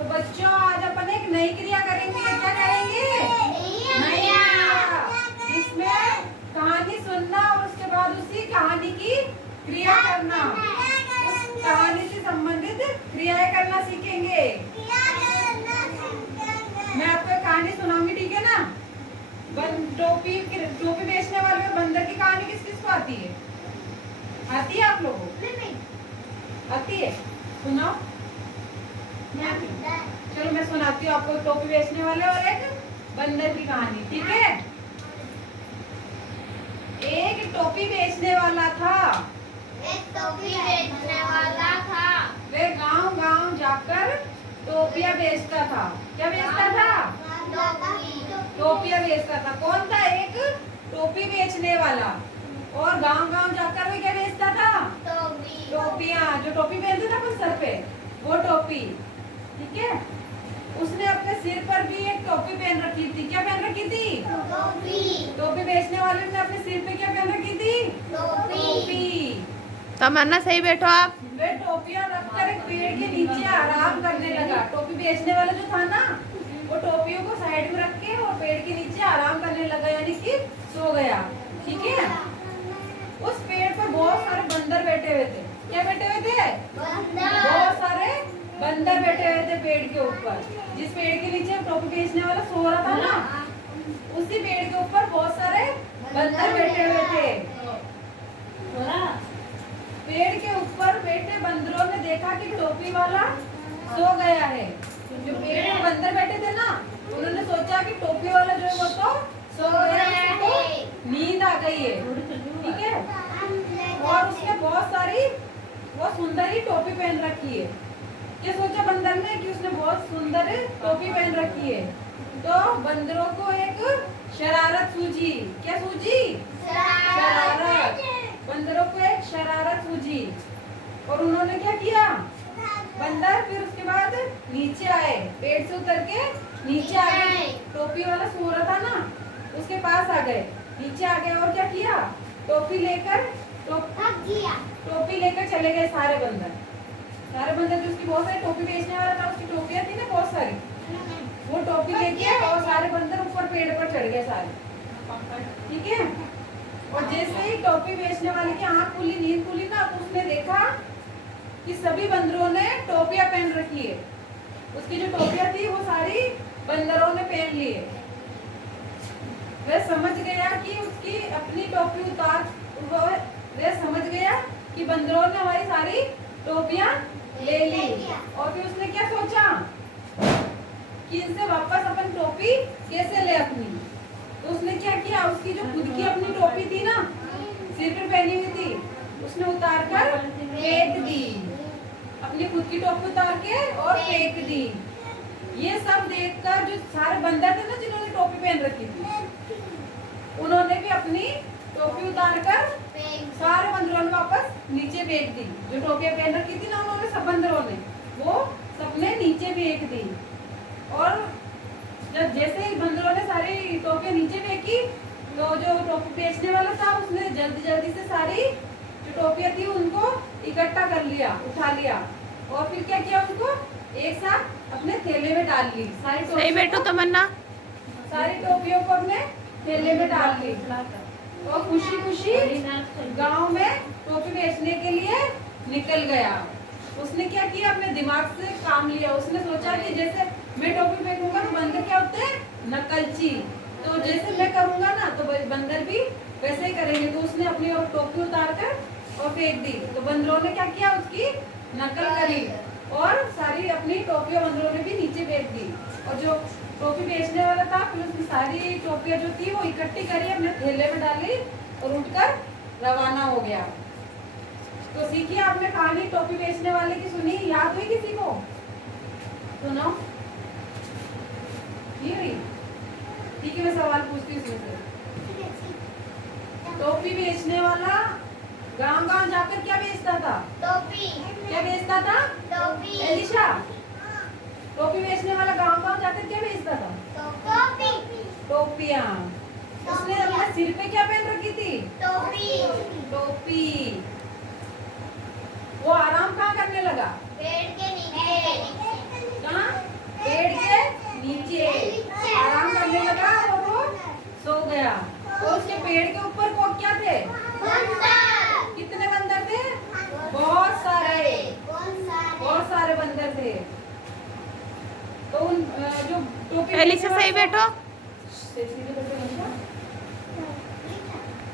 तो बच्चों आज अपन एक नई क्रिया करेंगे। क्या करेंगे? नई क्रिया, जिसमें कहानी सुनना और उसके बाद उसी कहानी की क्रिया करना, उस कहानी से संबंधित क्रियाएं करना सीखेंगे। मैं आपको एक कहानी सुनाऊंगी, ठीक है ना? टोपी बेचने वाले और बंदर की कहानी किस किस को आती है? आती है आप लोगों को? नहीं आती है, सुनाओ। चलो मैं सुनाती हूँ आपको टोपी बेचने वाले और एक बंदर की कहानी, ठीक है? एक टोपी बेचने वाला था। वे गांव गांव जाकर टोपियां बेचता था। क्या बेचता था? टोपियां बेचता था। कौन था? एक टोपी बेचने वाला। और गांव गांव जाकर वे क्या बेचता था? टोपियां, जो टोपी पहनते था अपन सर पे, वो टोपी, ठीक है? उसने अपने सिर पर भी एक टोपी पहन रखी थी। क्या पहन रखी थी? टोपी बेचने वाले ने अपने सिर पे क्या पहन रखी थी? टोपी। तमन्ना सही बैठो आप। वे टोपियां रखकर एक पेड़ के नीचे आराम करने लगा। टोपी बेचने वाला जो था ना, वो टोपियों को साइड में रख के और पेड़ के नीचे आराम करने लगा, यानी कि सो गया, ठीक है? उस पेड़ पर बहुत सारे बंदर बैठे हुए थे। क्या बैठे हुए थे? बहुत सारे बंदर बैठे हुए थे पेड़ के ऊपर। जिस पेड़ के नीचे टोपी बेचने वाला सो रहा था ना, उसी पेड़ के ऊपर बहुत सारे बंदर बैठे हुए थे। पेड़ के ऊपर बैठे बंदरों ने देखा कि टोपी वाला सो गया है। जो पेड़ में बंदर बैठे थे ना, उन्होंने सोचा कि टोपी वाला जो है वो तो सो गया है, उसको नींद आ गई है, ठीक है? और उसने बहुत सारी वो सुंदर ही टोपी पहन रखी है। क्या सोचा बंदर ने कि उसने बहुत सुंदर टोपी पहन रखी है। तो बंदरों को एक शरारत सूझी। क्या सूझी? शरारत। बंदरों को एक शरारत सूझी और उन्होंने क्या किया? बंदर फिर उसके बाद नीचे आए, पेड़ से उतर के नीचे आ गए। टोपी वाला सो रहा था ना, उसके पास आ गए, नीचे आ गए और क्या किया? टोपी लेकर टोपी लेकर चले गए सारे बंदर। जो उसकी बहुत सारी टोपी बेचने वाला था, उसकी टोपियां थी ना बहुत सारी, वो टोपी लेके और सारे बंदर ऊपर पेड़ पर चढ़ गए सारे, ठीक है? और जैसे ही टोपी बेचने वाले की आंख खुली, नींद खुली ना, तो उसने देखा कि सभी बंदरों ने टोपियां पहन रखी है। उसकी जो टोपियां थी वो सारी बंदरों ने पहन ली है। वह समझ गया कि उसकी अपनी टोपी वह समझ गया कि बंदरों ने हमारी सारी टोपियां ले ली। और फिर उसने क्या सोचा कि इनसे वापस अपन टोपी कैसे ले अपनी। तो उसने क्या किया? उसकी जो खुद की अपनी टोपी थी ना, सिर पर पहनी हुई थी, उसने उतार कर फेंक दी। अपनी खुद की टोपी उतार के और फेंक दी। ये सब देखकर जो सारे बंदर थे ना, जिन्होंने टोपी पहन रखी थी, उन्होंने भी अपनी टोपी उतार कर सारे बंदरों ने वापस नीचे फेंक दी। जो टोपियां पहन रखी थी ना उन्होंने, सब बंदरों ने, वो सबने नीचे फेंक दी। और जब जैसे ही बंदरों ने सारी टोपियां नीचे फेंकी, तो जो टोपी बेचने वाला था उसने जल्दी जल्दी से सारी जो टोपियां थी उनको इकट्ठा कर लिया, उठा लिया और फिर क्या किया? उनको एक साथ अपने थैले में डाल ली। सारी सही बैठो तमन्ना। सारी टोपियों को अपने थैले में डाल ली और खुशी खुशी गांव में टोपी बेचने के लिए निकल गया। उसने क्या किया? अपने दिमाग से काम लिया। उसने सोचा कि जैसे मैं टोपी फेंकूंगा तो बंदर क्या होते हैं? नकलची। तो जैसे मैं करूंगा ना तो बंदर भी वैसे ही करेंगे। तो उसने अपनी टोपी उतार कर और फेंक दी। तो बंदरों ने क्या किया? उसकी नकल करी और सारी अपनी टोपियां बंदरों ने भी नीचे फेंक दी। और जो टोपी बेचने वाला था, फिर उसकी सारी टोपियां जो थी वो इकट्ठी करी, अपने थैले में डाली और उठकर रवाना हो गया। तो सीखिए आपने कहानी टोपी बेचने वाले की सुनी, याद हुई किसी को? सुनो, ये हुई? ठीक है, मैं सवाल पूछती हूँ इसमें से। टोपी बेचने वाला गांव गांव जाकर क्या बेचता था? टोपी। क्या बेचता था? टोपी। एलिशा, टोपी बेचने वाला गांव गांव जाकर क्या बेचता था? टोपी। टोपियां। उसने अपने सिर पे क्या पहन रखी थी? टोपी। टोपी। वो आराम कहाँ करने लगा? पेड़ के नीचे। कहाँ? गया। तो उसके पेड़ के ऊपर को क्या थे? कितने बंदर थे? बहुत सारे बंदर थे। तो उन जो टोपी पहले से सही बैठो। सीधे बैठो।